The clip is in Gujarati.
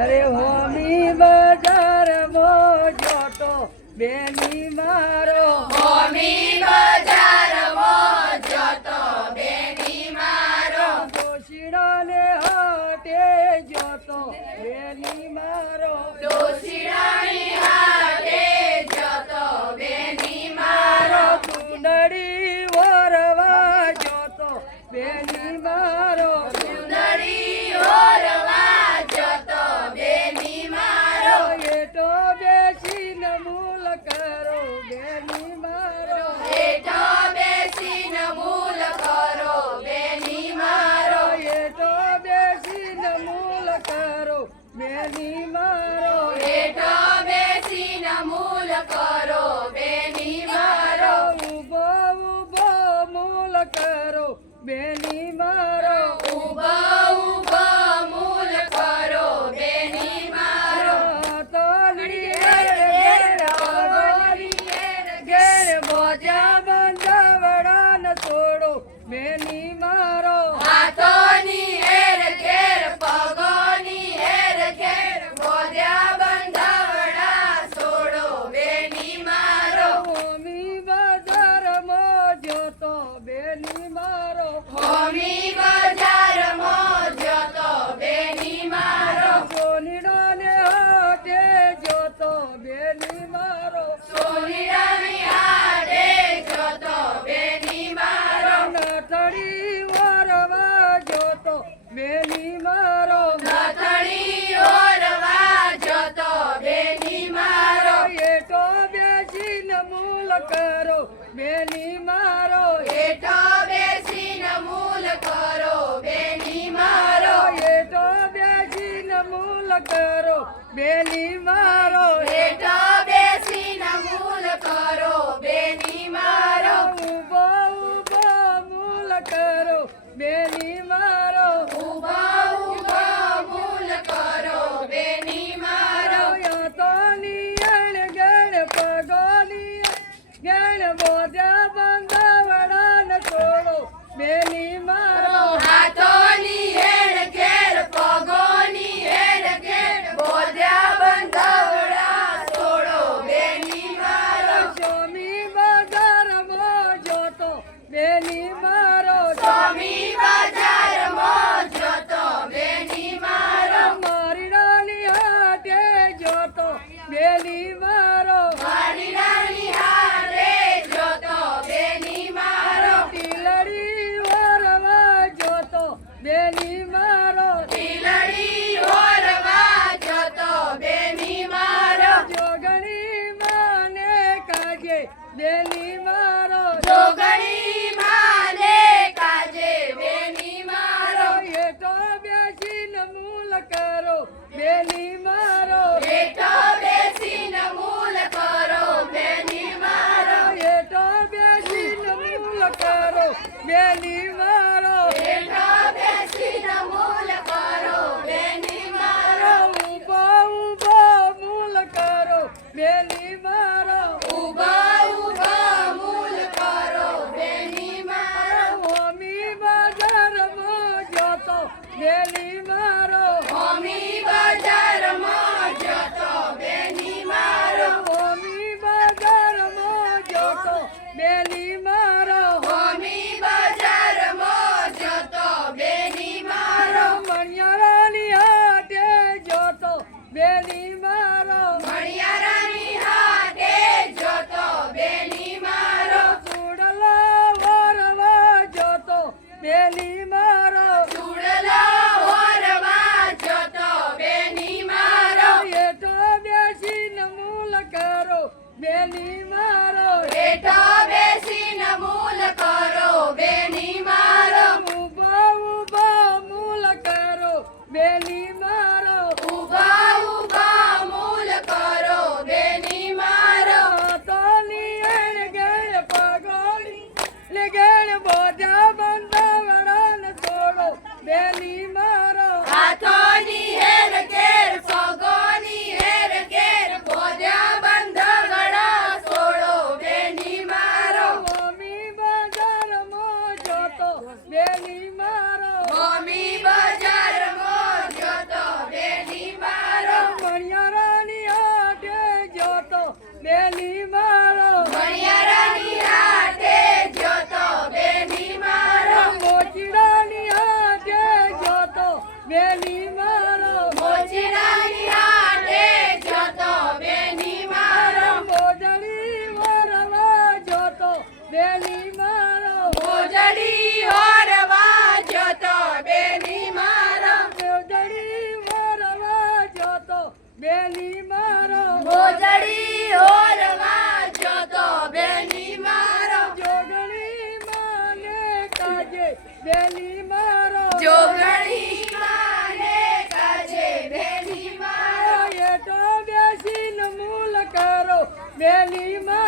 અરે હોમી બજાર મો જોટો બેની મારો. હોમી બજાર મો જોટો બેની મારો. દોશીડા ને હાટે જોટો બેની મારો બેની મારો. બેટા. મૂલ કરો બેની મારો એટો બેસી મૂલ કરો બેની મારો. એટો બેસી મૂલ કરો બેની મારો. બેની મારો સ્વામી બજાર મો જોતો બેની મારો મારી રાની હાટે જોતો બેની મારો મારી રાની હાટે જોતો બેની મારો ટીલડી વરવા જોતો બેની મારો ટીલડી વરવા જોતો બેની મારો જોગણી માને કાજે બેની મારો બેલી માર બેની મારો બેઠા બેસી નમૂલ કરો બેની મારો. ઊભા ઊભા મૂલ કરો બેની મારો. ઊભા ઊભા મૂલ કરો બેની મારો. તોલી એણ ગેળ પગોળી ને ગેળ બોજા બંધાવડાને છોડો બેની મારો. હાથોની બેની મારો મોજડી ઓરવા જતો બેની મારો. જોગણી માને કાજે બેની મારો. જોગણી માને કાજે બેની મારો એટો બેસીને મૂલ કરો બેની મારો